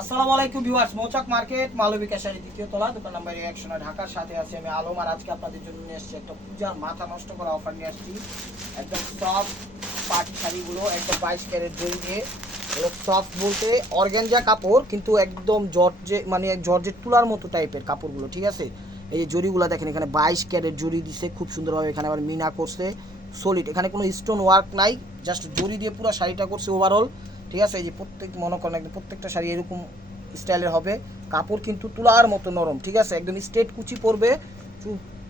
আসসালামু আলাইকুম ভিউয়ার্স, মৌচাক মার্কেট মালবিকা শাড়ি দ্বিতীয় তলা, দোকান নাম্বার 109, ঢাকার সাথে আছি আমি আলম। আর আজকে আপনাদের জন্য নিয়ে এসেছি একটা পূজার মাথা নষ্ট করা অফার নিয়ে আসছি। একদম সফট পার্টি শাড়িগুলো একদম 22 ক্যারেট জরি দিয়ে। সফট বলতে অর্গানজা কাপড়, কিন্তু একদম জর্জে মানে জর্জেট তুলার মতো টাইপের কাপড়গুলো, ঠিক আছে। এই যে জরিগুলো দেখেন, এখানে 22 ক্যারেট জরি দিছে খুব সুন্দরভাবে। এখানে আবার মিনা করছে সলিড, এখানে কোনো স্টোন ওয়ার্ক নাই, জাস্ট জরি দিয়ে পুরো শাড়িটা করছে ওভারঅল, ঠিক আছে। এই যে প্রত্যেক মনে করেন একদম প্রত্যেকটা শাড়ি এরকম স্টাইলের হবে। কাপড় কিন্তু তুলার মতো নরম, ঠিক আছে। একদম স্ট্রেট কুচি পরবে,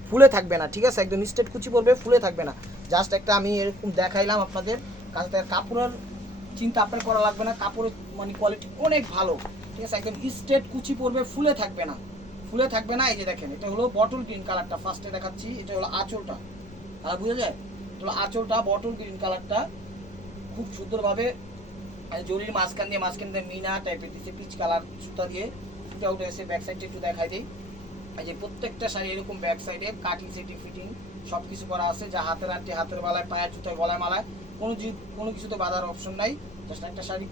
ফুলে থাকবে না, ঠিক আছে। একদম স্ট্রেট কুচি পরবে, ফুলে থাকবে না। জাস্ট একটা আমি এরকম দেখাইলাম আপনাদের কাছে। কাপড়ের চিন্তা আপনার করা লাগবে না, কাপড়ের মানে কোয়ালিটি অনেক ভালো, ঠিক আছে। একদম স্ট্রেট কুচি পরবে, ফুলে থাকবে না, ফুলে থাকবে না। এই যে দেখেন, এটা হলো বটল গ্রিন কালারটা, ফার্স্টে দেখাচ্ছি। এটা হলো আঁচলটা, আর বুঝা যায়, এটা হলো আঁচলটা বটল গ্রিন কালারটা। খুব সুন্দরভাবে জরির মাঝখান দিয়ে মিনা টাইপের দিচ্ছে, পিচ কালার সুতা দিয়ে সুতা উঠে এসে। ব্যাক সাইডটা একটু দেখাই দিই। এই যে প্রত্যেকটা শাড়ি এরকম ব্যাক সাইডে কাটিং সেটিং ফিটিং সব কিছু করা আছে, যা হাতের আটটি, হাতের বালায়, পায়ের জুতায়, গলায় মালায় কোনো কিছুতে বাঁধার অপশন নাই। জাস্ট একটা শাড়ি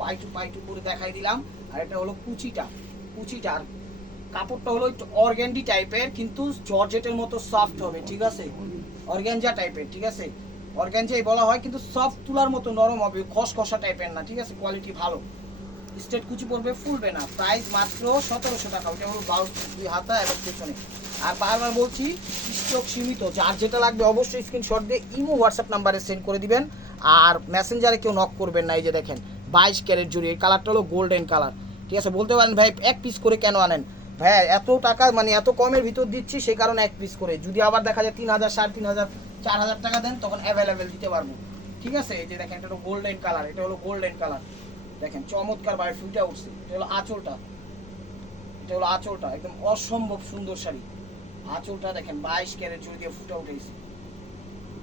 পাই টু করে দেখাই দিলাম। আর এটা হলো কুচিটার কাপড়টা হলো একটু অর্গ্যান্ডি টাইপের, কিন্তু জর্জেটের মতো সফট হবে, ঠিক আছে। অর্গ্যানজা টাইপের, ঠিক আছে। অর্গ্যানজাই বলা হয়, কিন্তু সফট তুলার মতো নরম হবে, খসখসা টাইপের না, ঠিক আছে। কোয়ালিটি ভালো, স্ট্রেট কুচি পড়বে, ফুলবে না। প্রাইস মাত্র 1700 টাকা। ওটা হলো ব্লাউজ, 2 হাতা এবং পেছনে। আর বারবার বলছি, স্টক সীমিত, যার যেটা লাগবে অবশ্যই স্ক্রিনশট দিয়ে ইমো হোয়াটসঅ্যাপ নাম্বারে সেন্ড করে দিবেন। আর মেসেঞ্জারে কেউ নক করবেন না। এই যে দেখেন 22 ক্যারেট জুড়ি, এই কালারটা হলো গোল্ডেন কালার, ঠিক আছে। বলতে পারেন ভাই এক পিস করে কেন আনেন? ভাই এত টাকা মানে এত কমের ভিতর দিচ্ছি, সেই কারণে এক পিস করে। যদি আবার দেখা যায় 3000, 3500, 4000 টাকা দেন, তখন অ্যাভেলেবেল দিতে পারবো, ঠিক আছে। এই যে দেখেন, এটা হলো গোল্ডেন কালার, এটা হলো গোল্ডেন কালার, দেখেন চমৎকার ভাবে ফুটে উঠছে। এটা হলো আঁচলটা, এটা হলো আঁচলটা, একদম অসম্ভব সুন্দর শাড়ি। আঁচলটা দেখেন 22 ক্যারেট জুড়ি দিয়ে ফুটে উঠেছে।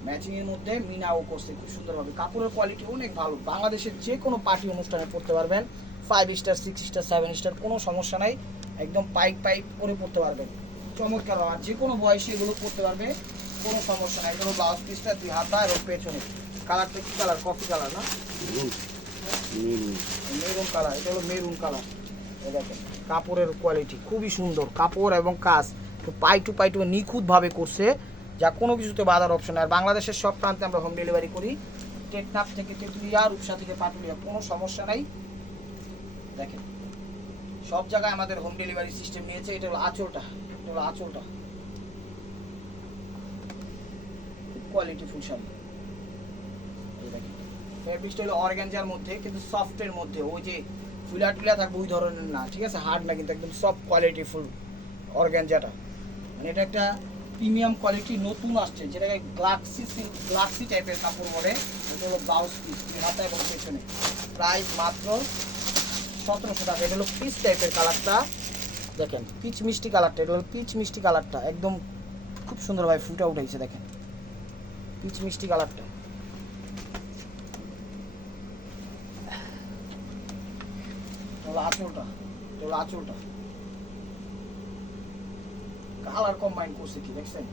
ম্যাচিং এর মধ্যে মিনাও করছে খুব সুন্দরভাবে। কাপড়ের কোয়ালিটি অনেক ভালো, বাংলাদেশের যে কোনো পার্টি অনুষ্ঠানে পড়তে পারবেন। 5 স্টার, 6 স্টার, 7 স্টার, কোনো সমস্যা নাই। একদম পাইপ করে পড়তে পারবেন, চমৎকার। আর যে কোনো বয়সে এগুলো পড়তে পারবে, কোনো সমস্যা নাই। এগুলো ব্লাউজ পিসটা 2 হাতা এবং পেছনে। কালারটা কি কালার? কফি কালার না, মেরুন কালার। এটা হলো মেরুন কালার। দেখেন কাপড়ের কোয়ালিটি খুবই সুন্দর, কাপড় এবং কাজ পাই টু নিখুঁতভাবে করছে, যা কোনো কিছুতে বাধার অপশন। আর বাংলাদেশের সব প্রান্তে আমরা হোম ডেলিভারি করি, টেকনাফ থেকে তেঁতুলিয়া, রূপসা থেকে পাটুলিয়া, কোনো সমস্যা নাই। দেখেন সব জায়গায় আমাদের হোম ডেলিভারি সিস্টেম নিয়েছে। এটা হলো আঁচলটা, এটা হলো আঁচলটা, কোয়ালিটি ফুল শাড়ি। এই দেখেন ফেব্রিকটা হলো অর্গানজার মধ্যে, কিন্তু সফটের মধ্যে। ওই যে ফুলা টুলা থাকবে ওই ধরনের না, ঠিক আছে। হার্ড না, কিন্তু একদম সফট কোয়ালিটি ফুল অর্গানজাটা। মানে এটা একটা প্রিমিয়াম কোয়ালিটি নতুন আসছে, যেটাকে গ্লাক্সি টাইপের কাপড় বলে। এটা হলো ব্লাউজ পিস, 2 হাতা এবং পেছনে। প্রাইস মাত্র 1700 টাকা। এটা হলো পিচ টাইপের কালারটা, দেখেন পিচ মিষ্টি কালারটা। এটা হলো পিচ মিষ্টি কালারটা, একদম খুব সুন্দরভাবে ফুটে উঠেছে। দেখেন পিচ মিষ্টি কালারটা। আঁচলটা, এটা হলো আঁচলটা। কালার কম্বাইন করছে কি দেখছেন?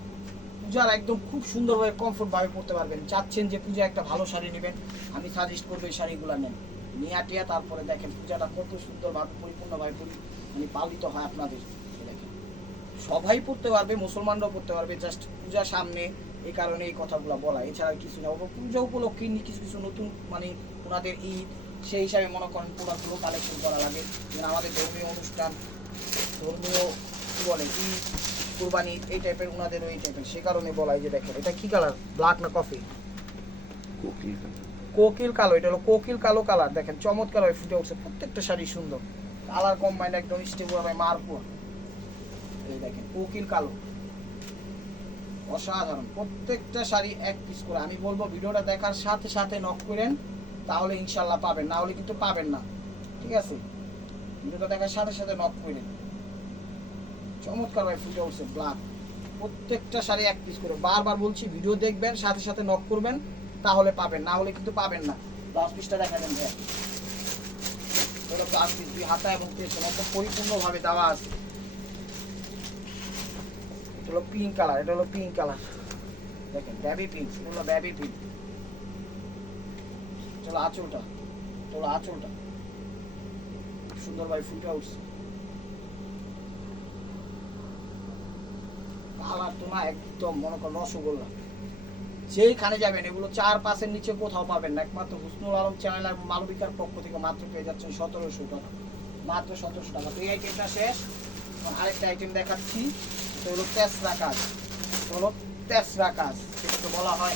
পূজার একদম খুব সুন্দরভাবে কমফোর্ট ভাবে পড়তে পারবেন। চাচ্ছেন যে পূজা একটা ভালো শাড়ি নেবেন, আমি সাজেস্ট করবো এই শাড়িগুলো নেন। নিয়া টিয়া তারপরে দেখেন পূজাটা কত সুন্দরভাবে পরিপূর্ণভাবে মানে পালিত হয় আপনাদের। দেখেন সবাই পড়তে পারবে, মুসলমানরাও পড়তে পারবে, জাস্ট পূজা সামনে, এই কারণে এই কথাগুলো বলা, এছাড়া কিছু না। পূজা উপলক্ষে কিছু কিছু নতুন মানে ওনাদের ঈদ, সেই হিসাবে মনে করেন প্রোডাক্টগুলো কালেকশন করা লাগে। যেন আমাদের ধর্মীয় অনুষ্ঠান, ধর্মীয় কী বলে ঈদ, কুরবানি, এই টাইপের ওনাদের ওই টাইপের, সে কারণে বলা। এই যে দেখেন এটা কি কালার? ব্ল্যাক না কফি? কোকিল কালো। এটা হলো কোকিল কালো কালার। দেখেন চমৎকার হয়ে ফুটে উঠছে, প্রত্যেকটা শাড়ি সুন্দর, কালার কম্বাইন্ড একদম স্টেবল হবে, মারপুর। এই দেখেন কোকিল কালো, অসাধারণ। প্রত্যেকটা শাড়ি এক পিস করে। আমি বলবো ভিডিওটা দেখার সাথে সাথে নক করেন, তাহলে ইনশাল্লাহ পাবেন, না হলে কিন্তু পাবেন না, ঠিক আছে। ভিডিওটা দেখার সাথে সাথে নক করেন। চমৎকার ভাবে ফুটে উঠছে ব্ল্যাক, প্রত্যেকটা শাড়ি এক পিস করে। বারবার বলছি ভিডিও দেখবেন, সাথে সাথে নক করবেন, তাহলে পাবেন, না হলে কিন্তু পাবেন না। ব্লাউজ পিসটা দেখাবেন ভাই, এটা ব্লাউজ পিস 2 হাতা এবং পেছনে একদম পরিপূর্ণভাবে দেওয়া আছে। এটা হলো পিঙ্ক কালার, এটা হলো পিঙ্ক কালার, দেখেন বেবি পিঙ্ক, এটা হলো বেবি পিঙ্ক। এটা হলো আঁচলটা, এটা হলো আঁচলটা, সুন্দরভাবে ফুটে উঠছে। কালার তো না একদম মনে করেন রসগোল্লা। যেইখানে যাবেন এগুলো 4-5-এর নিচে কোথাও পাবেন না, একমাত্র হুসনুল আলম চ্যানেল আর মালবিকার পক্ষ থেকে মাত্র পেয়ে যাচ্ছেন 1700 টাকা, মাত্র 1700 টাকা। তো এই আইটেমটা শেষ, আরেকটা আইটেম দেখাচ্ছি, এটা হলো তেসরা কাজ, হলো তেসরা কাজ, সেটাকে বলা হয়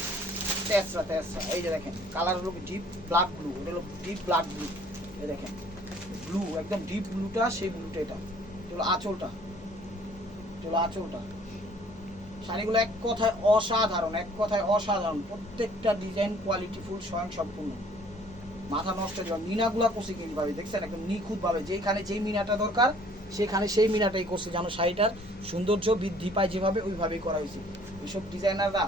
তেসরা। এই যে দেখেন কালার হলো ডিপ ব্ল্যাক ব্লু, এটা হলো ডিপ ব্ল্যাক ব্লু, এই দেখেন ব্লু একদম ডিপ ব্লুটা, সেই ব্লুটা এটা হলো আঁচলটা, এটা হলো আঁচলটা। শাড়িগুলো এক কথায় অসাধারণ, এক কথায় অসাধারণ, প্রত্যেকটা ডিজাইন কোয়ালিটিফুল, স্বয়ং সম্পূর্ণ, মাথা নষ্ট হয়ে যাবে। মিনাগুলা করছে কিন্তু ভাবে দেখছেন একদম নিখুঁতভাবে, যেখানে যেই মিনাটা দরকার সেখানে সেই মিনাটাই করছে, যেন শাড়িটার সৌন্দর্য বৃদ্ধি পায় যেভাবে ওইভাবেই করা হয়েছে। এইসব ডিজাইনাররা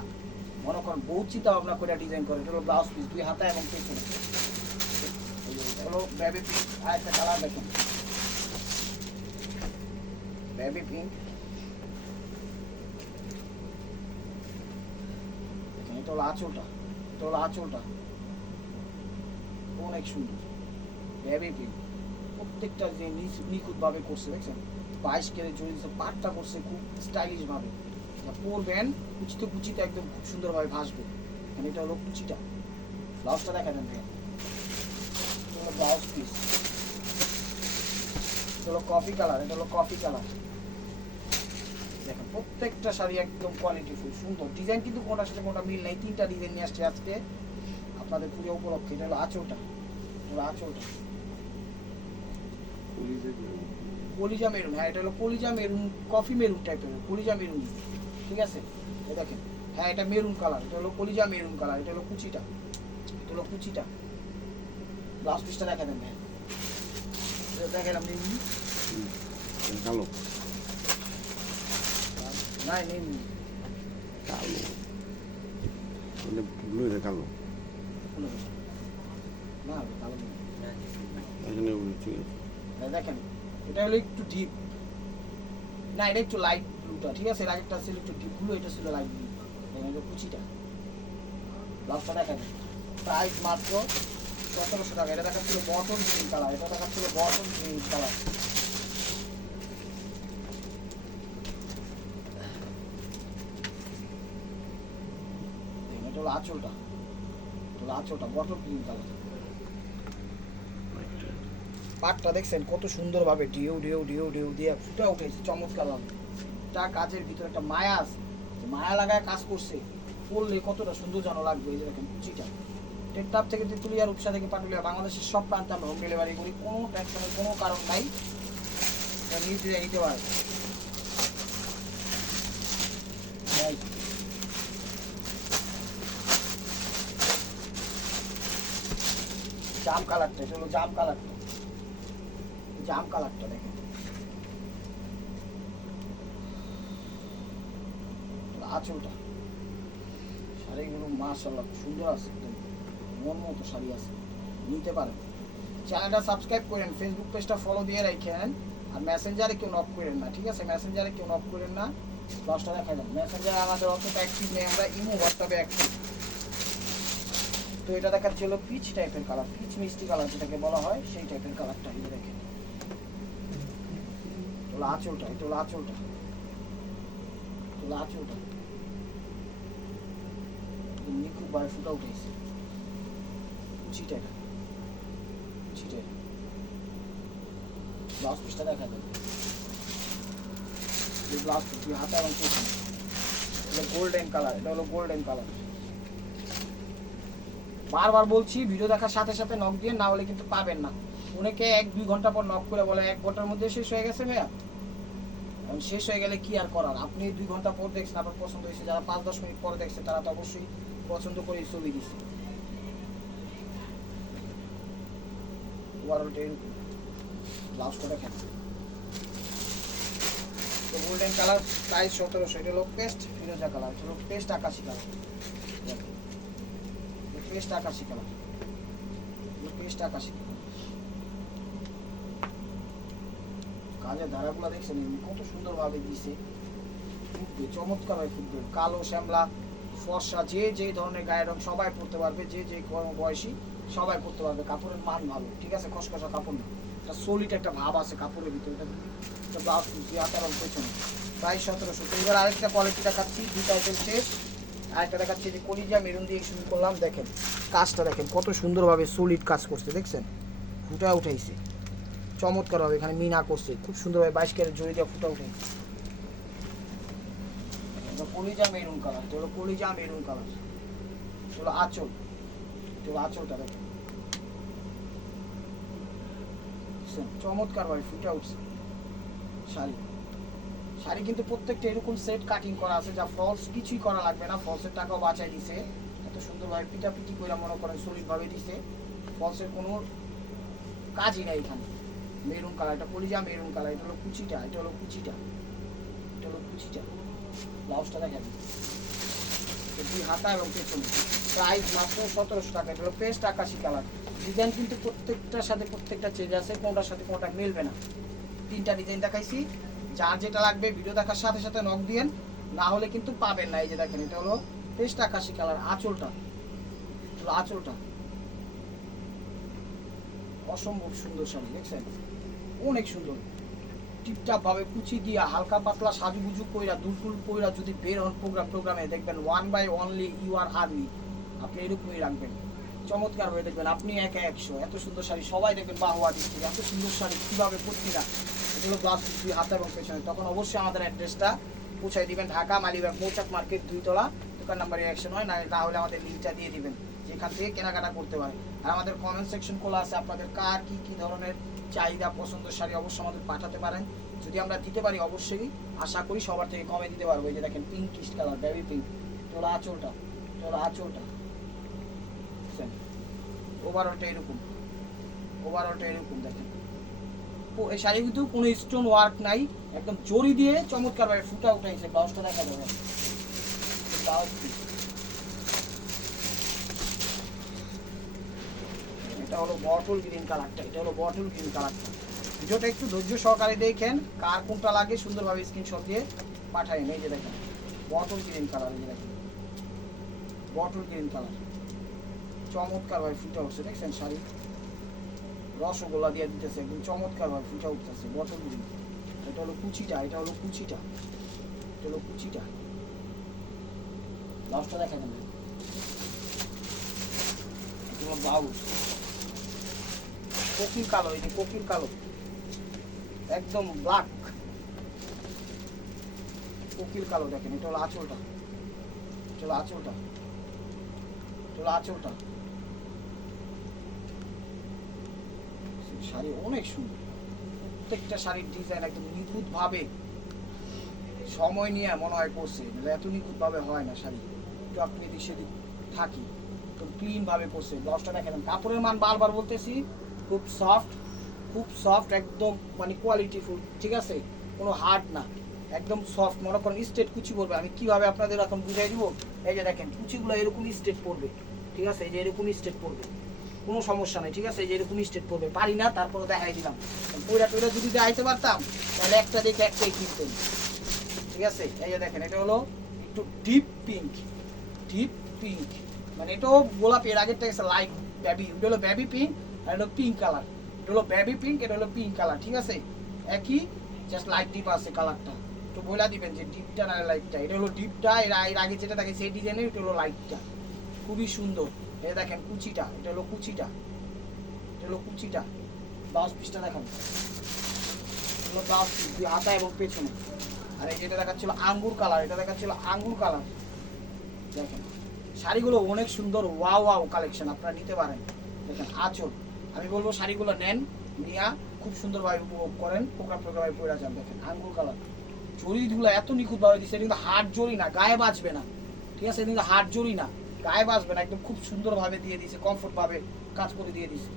মনে করেন বহুত চিন্তা ভাবনা করে ডিজাইন করে। এটা হলো ব্লাউজ পিস, 2 হাতা এবং পেছনে হলো বেবি পিঙ্ক। আর একটা কালার দেখুন বেবি পিঙ্ক, এটা হলো আঁচলটা, এটা হলো আঁচলটা, অনেক সুন্দর বেবি পিঙ্ক। প্রত্যেকটা যে নিখুঁতভাবে করছে দেখছেন, 22 ক্যারেট জড়ি দিচ্ছে, পাটটা করছে খুব স্টাইলিশ ভাবে। পরবেন কুচিতে কুচিতে একদম খুব সুন্দরভাবে ভাসবে। মানে এটা হলো কুচিটা। ব্লাউজটা দেখা দেন ভাই, এটা হলো ব্লাউজ পিস, এটা হলো কফি কালার, এটা হলো কফি কালার। দেখেন প্রত্যেকটা শাড়ি একদম কোয়ালিটিফুল সুন্দর, ডিজাইন কিন্তু কোনটার সাথে কোনটা মিল নেই। 3টা ডিজাইন নিয়ে আসছে আজকে আপনাদের পুজো উপলক্ষে। এটা হলো আঁচলটা, এটা হলো আঁচলটা কলিজা মেরুন, হ্যাঁ এটা হলো কলিজা মেরুন, কফি মেরুন টাইপের, কলিজা মেরুন, ঠিক আছে। এই দেখেন হ্যাঁ এটা মেরুন কালার, এটা হলো কলিজা মেরুন কালার, এটা হলো কুচিটা, এটা হলো কুচিটা। ব্লাউজ পিসটা দেখা দেন ভাই, দেখালাম কালো নাই নেই কালো মানে ব্লু, এটা কালো না কালো নেই। এখানে ঠিক আছে। দেখেন এটা হলো একটু ডিপ, না এটা একটু লাইট ব্লুটা, ঠিক আছে। এর আগেরটা ছিল একটু ডিপ ব্লু, এটা ছিল লাইট ব্লু। এটা কুচিটা, ব্লাউজটা দেখেন প্রাইস মাত্র 1700 টাকা। এটা দেখাচ্ছিল বটন গ্রিন কালার, এটা দেখাচ্ছিল বটন গ্রিন কালার। এটা হলো আঁচলটা, এটা হলো আঁচলটা বটন গ্রিন কালার। পাটটা দেখছেন কত সুন্দরভাবে ঢেউ ঢেউ ঢেউ ঢেউ দিয়ে ফুটে উঠেছে, চমৎকার লাগে। তা কাজের ভিতরে একটা মায়া আছে, মায়া লাগায় কাজ করছে, করলে কতটা সুন্দর যেন লাগবে। এই যে দেখেন কুচিটা, টেকটাপ থেকে তেঁতুলিয়া, রূপসা থেকে পাটুলিয়া, বাংলাদেশের সব প্রান্তে আমরা হোম ডেলিভারি করি, কোনো টেনশনের কোনো কারণ নাই, নির্দ্বিধায় নিতে পারে। জাম কালারটা, এটা হলো জাম কালারটা, জাম কালারটা দেখেন, আঁচলটা। শাড়িগুলো মাশাআল্লাহ সুন্দর আছে, একদম মন মতো শাড়ি আছে, নিতে পারেন। চ্যানেলটা সাবস্ক্রাইব করেন, ফেসবুক পেজটা ফলো দিয়ে রাখেন, আর মেসেঞ্জারে কেউ নক করেন না, ঠিক আছে। মেসেঞ্জারে কেউ নক করেন না, ব্লাউজটা দেখা যান। মেসেঞ্জারে আমাদের অতটা অ্যাক্টিভ নেই, আমরা ইমো হোয়াটসঅ্যাপে অ্যাক্টিভ। তো এটা দেখাচ্ছে হলো পিচ টাইপের কালার, পিচ মিষ্টি কালার যেটাকে বলা হয়, সেই টাইপের কালারটা এই দেখেন। এটা হলো আঁচলটা, এটা হলো আঁচলটা, এটা হলো আঁচলটা, নিখুঁত ভাবে ফুটা উঠেছে। কুচিটা, কুচিটা, ব্লাউজ পিসটা দেখা যাবে, ব্লাউজ পিস হাতা এবং পেছনে, এটা গোল্ডেন কালার, এটা হলো গোল্ডেন কালার। বারবার বলছি ভিডিও দেখার সাথে সাথে নক দিয়ে, না হলে কিন্তু পাবেন না। অনেকে 1-2 ঘন্টা পর নক করে বলে 1 ঘন্টার মধ্যে শেষ হয়ে গেছে ভাইয়া। শেষ হয়ে গেলে কি আর করার, আপনি 2 ঘন্টা পর দেখছেন, আপনার পছন্দ হয়েছে, যারা 5-10 মিনিট পরে দেখছে তারা তো অবশ্যই পছন্দ করে ছবি দিচ্ছে। ব্লাউজটা দেখেন, গোল্ডেন কালার, প্রাইস 1700। এটা হলো পেস্ট ফিরোজা কালার, এটা হলো পেস্ট আকাশি কালার, পেস্ট আকাশি কালার, পেস্ট আকাশি কালার। কাজের ধারাগুলো দেখছেন কত সুন্দরভাবে দিয়েছে, ফুটবে চমৎকার ভাবে ফুটবে। কালো, শ্যামলা, ফর্সা, যে যে ধরনের গায়ের রং সবাই পরতে পারবে, যে যে বয়সী সবাই পরতে পারবে। কাপড়ের মান ভালো, ঠিক আছে, খসখসা কাপড় না, একটা সলিড একটা ভাব আছে কাপড়ের ভিতরে। এটা ব্লাউজ পিস দিয়ে হাতার পেছনে প্রায় 1700। তো এবার আরেকটা কোয়ালিটি দেখাচ্ছি, দুটো আইটেম শেষ। আরেকটা দেখাচ্ছি যে কলিজা মেরুন দিয়ে শুরু করলাম। দেখেন কাজটা দেখেন কত সুন্দরভাবে সলিড কাজ করছে, দেখছেন ফুটা উঠাইছে চমৎকারভাবে, এখানে মিনা করছে খুব সুন্দরভাবে 22 ক্যারেট জড়ি দিয়ে ফুটা উঠাইছে। কলিজা মেরুন কালার, এটা হলো কলিজা মেরুন কালার, এটা হলো আঁচল, এটা হলো আঁচলটা দেখেন চমৎকার ভাবে ফুটে উঠছে শাড়ি। শাড়ি কিন্তু প্রত্যেকটা এরকম সেট কাটিং করা আছে, যা ফলস কিছুই করা লাগবে না, ফলসের টাকাও বাঁচাই দিছে, এত সুন্দরভাবে পিটাপিটি করে মনে করেন সলিড ভাবে দিছে, ফলসের কোনো কাজই নাই এখানে। মেরুন কালার, এটা কলিজা মেরুন কালার, এটা হলো কুচিটা, এটা হলো কুচিটা, এটা হলো কুচিটা। ব্লাউজটা দেখেন দুই হাতা এবং পেছনে, প্রাইস মাত্র 1700 টাকা। এটা হলো পেস্ট আকাশি কালার। ডিজাইন কিন্তু প্রত্যেকটার সাথে প্রত্যেকটা চেঞ্জ আছে, কোনটার সাথে কোনটা মিলবে না। 3টা ডিজাইন দেখাইছি, যার যেটা লাগবে ভিডিও দেখার সাথে সাথে নক দিয়েন, না হলে কিন্তু পাবেন না। এই যে দেখেন এটা হলো পেস্ট আকাশি কালার, আঁচলটা, আঁচলটা অসম্ভব সুন্দর শাড়ি, দেখছেন অনেক সুন্দর। টিপটাপ ভাবে কুচি দিয়া হালকা পাতলা সাজুগুজু কইরা দুলটুল কইরা যদি বের হন প্রোগ্রামে দেখবেন 1 bye only you are army, আপনি এরকমই রাখবেন চমৎকার হয়ে দেখবেন আপনি একা 100। এত সুন্দর শাড়ি সবাই দেখবেন বাহবা দিচ্ছে, এত সুন্দর শাড়ি কীভাবে করতে না। এটা হলো ব্লাউজ পিস দুই হাতা এবং পেছনে। তখন অবশ্যই আমাদের অ্যাড্রেসটা পৌঁছাই দিবেন, ঢাকা মালিবাগ মৌচাক মার্কেট 2 তলা, দোকান নাম্বার 109। না হলে আমাদের লিঙ্কটা দিয়ে দিবেন যেখান থেকে কেনাকাটা করতে পারে। আর আমাদের কমেন্ট সেকশন খোলা আছে, আপনাদের কার কি ধরনের চাহিদা পছন্দের শাড়ি অবশ্যই আমাদের পাঠাতে পারেন, যদি আমরা দিতে পারি অবশ্যই আশা করি সবার থেকে কমে দিতে পারবো। এই যে দেখেন পিঙ্কিশ কালার, বেবি পিঙ্ক, এটা হলো আঁচলটা, এটা হলো আঁচলটা, ওভারঅলটা এরকম, ওভারঅলটা এরকম দেখেন। এই শাড়ি কিন্তু কোনো স্টোন ওয়ার্ক নাই, একদম জরি দিয়ে চমৎকার ভাবে ফুটা উঠাইছে। ব্লাউজটা দেখা যাবে, ব্লাউজ পিস, এটা হলো বটল গ্রিন কালারটা, এটা হলো বটল গ্রিন কালারটা। ভিডিওটা একটু ধৈর্য সহকারে দেখেন, কার কোনটা লাগে সুন্দরভাবে স্ক্রিনশট দিয়ে পাঠাইন। এই যে দেখেন বটল গ্রিন কালার, এই যে দেখেন বটল গ্রিন কালার চমৎকার ভাবে ফুটে উঠছে, দেখছেন শাড়ি রসগোল্লা দিয়ে দিতেছে, একদম চমৎকার ভাবে ফুটে উঠতেছে বটল গ্রিন। এটা হলো কুচিটা, এটা হলো কুচিটা, এটা হলো কুচিটা। ব্লাউজটা দেখা যাবে, এটা হলো ব্লাউজ কোকিল কালো, এই যে কোকিল কালো একদম ব্ল্যাক কোকিল কালো দেখেন। এটা হলো আঁচলটা, এটা হলো আঁচলটা, এটা হলো আঁচলটা। শাড়ি অনেক সুন্দর, প্রত্যেকটা শাড়ির ডিজাইন একদম নিখুঁত ভাবে সময় নিয়ে মনে হয় করছে, এত নিখুঁত ভাবে হয় না শাড়ি, একটু আপনি এদিক সেদিক থাকি, একদম ক্লিন ভাবে করছে। ব্লাউজটা দেখেন, কাপড়ের মান বারবার বলতেছি খুব সফট, খুব সফট একদম, মানে কোয়ালিটিফুল, ঠিক আছে কোনো হার্ড না, একদম সফট। মনে করেন স্ট্রেট কুচি পড়বে, আমি কিভাবে আপনাদের এখন বুঝাই দিব। এই যে দেখেন কুচিগুলো এরকম স্ট্রেট পড়বে, ঠিক আছে এই যে এরকম স্ট্রেট পড়বে, কোনো সমস্যা নেই, ঠিক আছে এই যে এরকম স্ট্রেট পড়বে। পারি না তারপরে দেখাই দিলাম, পয়রা টয়রা যদি দেখাইতে পারতাম তাহলে একটা দেখে একটাই কিনতেন, ঠিক আছে। এই যে দেখেন এটা হলো একটু ডিপ পিঙ্ক, ডিপ পিঙ্ক, মানে এটাও গোলাপি, এর আগেরটা গেছে লাইট বেবি, এটা হলো বেবি পিঙ্ক আর এটা হলো পিঙ্ক কালার, এটা হলো বেবি পিঙ্ক, এটা হলো পিঙ্ক কালার, ঠিক আছে একই, জাস্ট লাইট ডিপ আছে কালারটা। তো বলে দিবেন যে ডিপটা না লাইটটা। এটা হলো ডিপটা, এর আগে যেটা থাকে সেই ডিজাইনের, এটা হলো লাইটটা, খুবই সুন্দর। এই দেখেন কুচিটা, এটা হলো কুচিটা, এটা হলো কুচিটা। ব্লাউজ পিসটা দেখাবো, হলো ব্লাউজ পিস দুই হাতা এবং পেছনে। আর এই যেটা দেখাচ্ছিল আঙ্গুর কালার, এটা দেখাচ্ছিল আঙ্গুর কালার। দেখেন শাড়িগুলো অনেক সুন্দর, ওয়াও ওয়াও কালেকশন, আপনারা নিতে পারেন। দেখেন আঁচল, আমি বলবো শাড়িগুলো নেন, নিয়া খুব সুন্দরভাবে উপভোগ করেন, প্রোগ্রামে পরে যান। দেখেন আঙ্গুর কালার, জরিগুলো এত নিখুঁতভাবে দিচ্ছে, কিন্তু হাট জরি না, গায়ে বাজবে না, ঠিক আছে কিন্তু হাট জরি না, গায়ে বাজবে না, একদম খুব সুন্দরভাবে দিয়ে দিয়েছে, কমফোর্টভাবে কাজ করে দিয়ে দিয়েছে।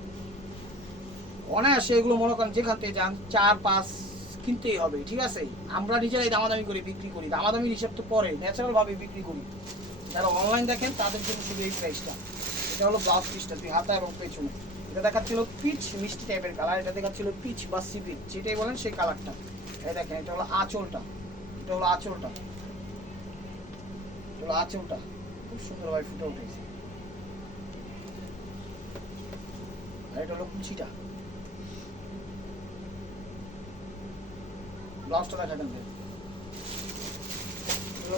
অনায়াসে এগুলো মনে করেন যেখান থেকে যান 4-5 কিনতেই হবে, ঠিক আছে। আমরা নিজেরাই দামাদামি করে বিক্রি করি, দামাদামির হিসাব তো পরে ন্যাচারালভাবে বিক্রি করি। যারা অনলাইন দেখেন তাদের জন্য শুধু এই প্রাইসটা। এটা হলো ব্লাউজ পিসটা দুই হাতা এবং পেছনে। এটা দেখাচ্ছিল পিচ মিষ্টি টাইপের কালার, এটা দেখাচ্ছিল পিচ বা সিপিচ, যেটাই বলেন সেই কালারটা। এই দেখেন এটা হলো আঁচলটা, এটা হলো আঁচলটা, এটা হলো আঁচলটা, খুব সুন্দরভাবে ফুটে উঠেছে। আর এটা হলো কুচিটা, ব্লাউজটা দেখাবেন ভাই,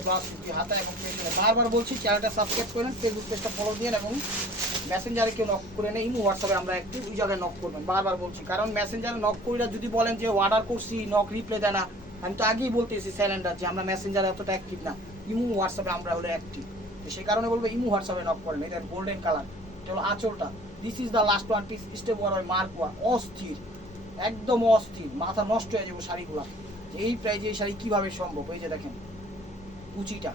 ব্লাউজ হাতা এবং পেছনে। বারবার বলছি চ্যানেলটা সাবস্ক্রাইব করেন, ফেসবুক পেজটা ফলো দিন এবং মেসেঞ্জারে কেউ নক করে নেই, ইমো হোয়াটসঅ্যাপে আমরা একটু ওই জায়গায় নক করবেন। বারবার বলছি, কারণ মেসেঞ্জারে নক করিরা যদি বলেন যে অর্ডার করছি নক রিপ্লাই দেয় না, আমি তো আগেই বলতেছি স্যালেন্ডার যে আমরা মেসেঞ্জারে এতটা অ্যাক্টিভ না, ইমো হোয়াটসঅ্যাপে আমরা হলে অ্যাক্টিভ। তো সেই কারণে বলবো ইমো হোয়াটসঅ্যাপে নক করেন। এটা গোল্ডেন কালার, এটা হলো আঁচলটা। This is the last one piece, step war mark one. অস্থির, একদম অস্থির, মাথা নষ্ট হয়ে যাবো শাড়িগুলা। এই প্রাইজে এই শাড়ি কিভাবে সম্ভব? এই যে দেখেন কুচিটা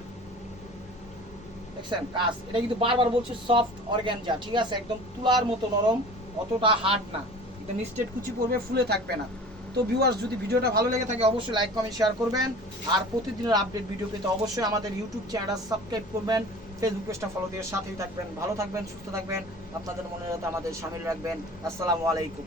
দেখছেন কাজ, এটা কিন্তু বারবার বলছি সফট অর্গানজা, ঠিক আছে, একদম তুলার মতো নরম, অতটা হার্ড না, একদম স্ট্রেট কুচি পড়বে, ফুলে থাকবে না। তো ভিউয়ার্স, যদি ভিডিওটা ভালো লেগে থাকে অবশ্যই লাইক কমেন্ট শেয়ার করবেন, আর প্রতিদিনের আপডেট ভিডিও পেতে অবশ্যই আমাদের ইউটিউব চ্যানেলটা সাবস্ক্রাইব করবেন, ফেসবুক পেজটা ফলো দিয়ে সাথেই থাকবেন। ভালো থাকবেন, সুস্থ থাকবেন, আপনাদের মনে রাখতে আমাদের সামিল রাখবেন। আসসালামু আলাইকুম।